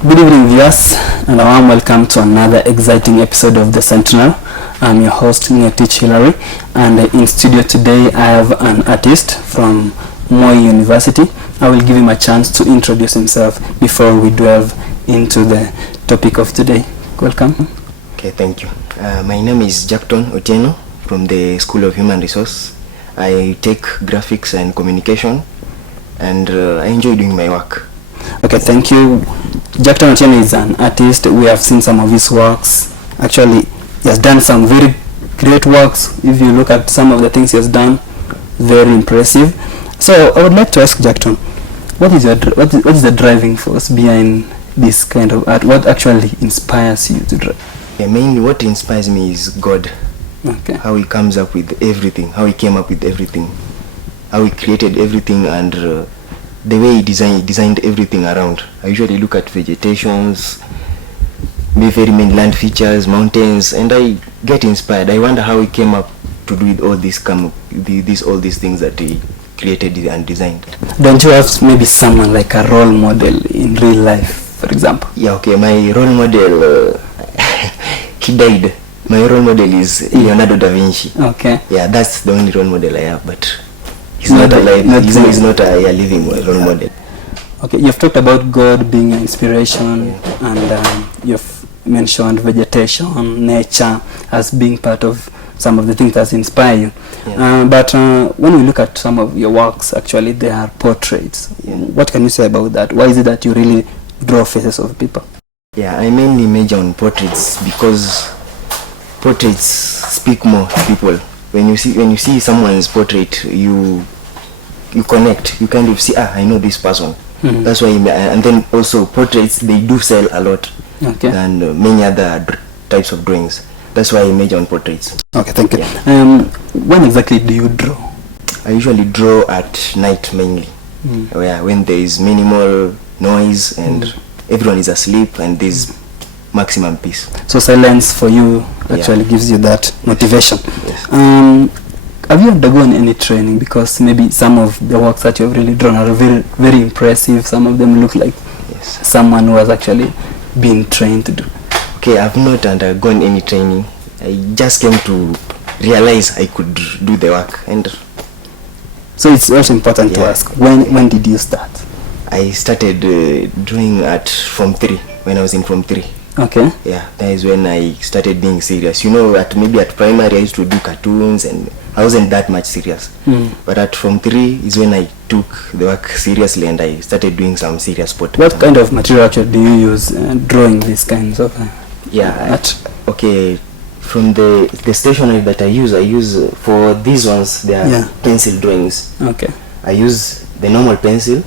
Good evening, viewers, and a warm welcome to another exciting episode of The Sentinel. I'm your host, Ngetich Hilary, and in studio today I have an artist from Moi University. I will give him a chance to introduce himself before we delve into the topic of today. Welcome. Okay, thank you. My name is Jackton Otieno from the School of Human Resource. I take graphics and communication, and I enjoy doing my work. Okay, thank you. Jackton Otieno is an artist. We have seen some of his works. Actually, he has done some very great works. If you look at some of the things he has done, very impressive. So I would like to ask Jackton, what is the driving force behind this kind of art? What actually inspires you to draw? Yeah, mainly what inspires me is God. Okay. How he comes up with everything, how he came up with everything, how he created everything, and the way he designed everything around. I usually look at vegetations, very many land features, mountains, and I get inspired. I wonder how he came up to do with all these things that he created and designed. Don't you have maybe someone like a role model in real life, for example? Yeah, okay, my role model, he died. My role model is Leonardo da Vinci. Okay. Yeah, that's the only role model I have, but he's not alive. He's not a living role model. Okay, you've talked about God being an inspiration, and you've mentioned vegetation, nature as being part of some of the things that inspire you. Yeah. But when we look at some of your works, actually they are portraits. Yeah. What can you say about that? Why is it that you really draw faces of people? Yeah, I mainly major on portraits because portraits speak more to people. When you see someone's portrait, you connect. You kind of see, I know this person. Mm-hmm. That's why. And then also portraits, they do sell a lot. Okay. And many other types of drawings. That's why I major on portraits. Okay, thank you. Yeah. When exactly do you draw? I usually draw at night mainly. Where when there is minimal noise and everyone is asleep and there's maximum peace. So silence for you actually gives you that motivation. Yes. Have you undergone any training? Because maybe some of the works that you've really drawn are very, very impressive. Some of them look like someone who has actually been trained to do. Okay, I've not undergone any training. I just came to realize I could do the work, and so it's also important to ask, when did you start? I started drawing at Form 3, when I was in Form 3. Okay. Yeah, that is when I started being serious. You know, maybe at primary I used to do cartoons and I wasn't that much serious. But at Form 3 is when I took the work seriously and I started doing some serious sport. What kind of material actually do you use drawing these kinds of art? Okay, from the stationery that I use for these ones, they are pencil drawings. Okay. I use the normal pencil,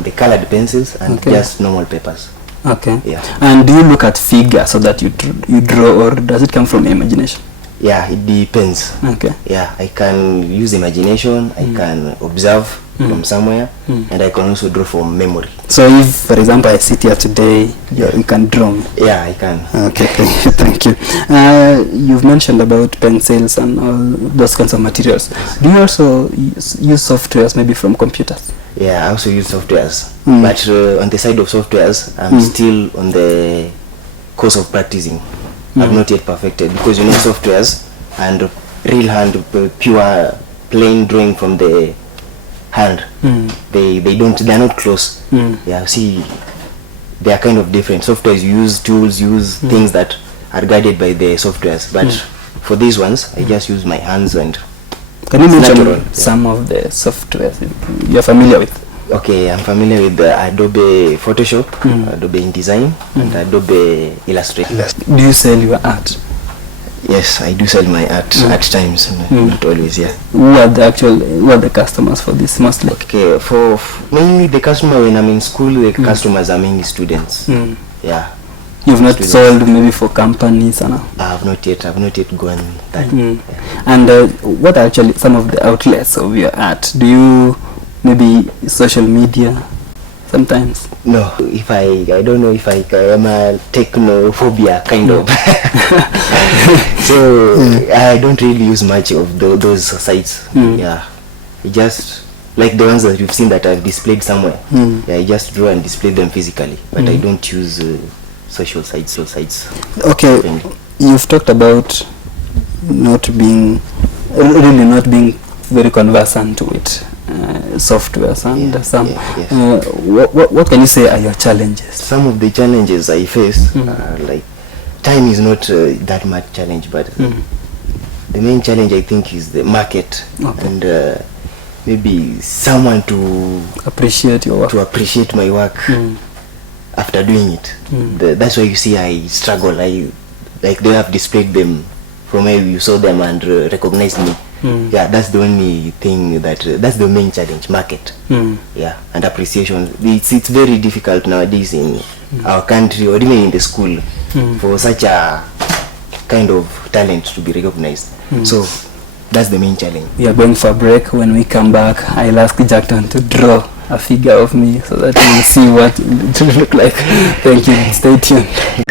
the colored pencils, and just normal papers. Okay. Yeah. And do you look at figures so that you draw, or does it come from imagination? Yeah, it depends. Okay. Yeah, I can use imagination, I can observe from somewhere, and I can also draw from memory. So if, for example, I sit here today, you can draw me? Yeah, I can. Okay, thank you. You've mentioned about pencils and all those kinds of materials. Do you also use softwares, maybe from computers? Yeah, I also use softwares. But on the side of softwares, I'm still on the course of practicing. I've not yet perfected, because you know softwares and real hand, pure plain drawing from the hand, they're not close. Yeah, see, they are kind of different. Softwares use tools, things that are guided by the softwares, but for these ones I just use my hands. And can you mention some of the softwares you're familiar with? Okay, I'm familiar with Adobe Photoshop, Adobe InDesign, and Adobe Illustrator. Do you sell your art? Yes, I do sell my art at times, not always. Yeah. Who are the customers for this mostly? Okay, for mainly the customer when I'm in school, the customers are mainly students. Yeah. You've not sold maybe for companies, or no? I've not yet gone that. And what are actually some of the outlets of your art? Do you maybe social media sometimes? No, I don't know if I am a technophobia kind of. So I don't really use much of those sites. Yeah, I just like the ones that you've seen that I've displayed somewhere. Yeah, I just draw and display them physically, but I don't use social sites. Okay, you've talked about not being very conversant with softwares and some. Yes. What can you say are your challenges? Some of the challenges I face are like, time is not that much challenge, but the main challenge I think is the market, and maybe someone to appreciate your work, to appreciate my work after doing it. That's why you see I struggle. I like they have displayed them from where you saw them and recognized me. Yeah, that's the only thing that's the main challenge, market. Yeah, and appreciation. It's very difficult nowadays in our country or even in the school for such a kind of talent to be recognized. So that's the main challenge. We are going for a break. When we come back, I'll ask Jackton to draw a figure of me so that you will see what it will look like. Thank you. Stay tuned.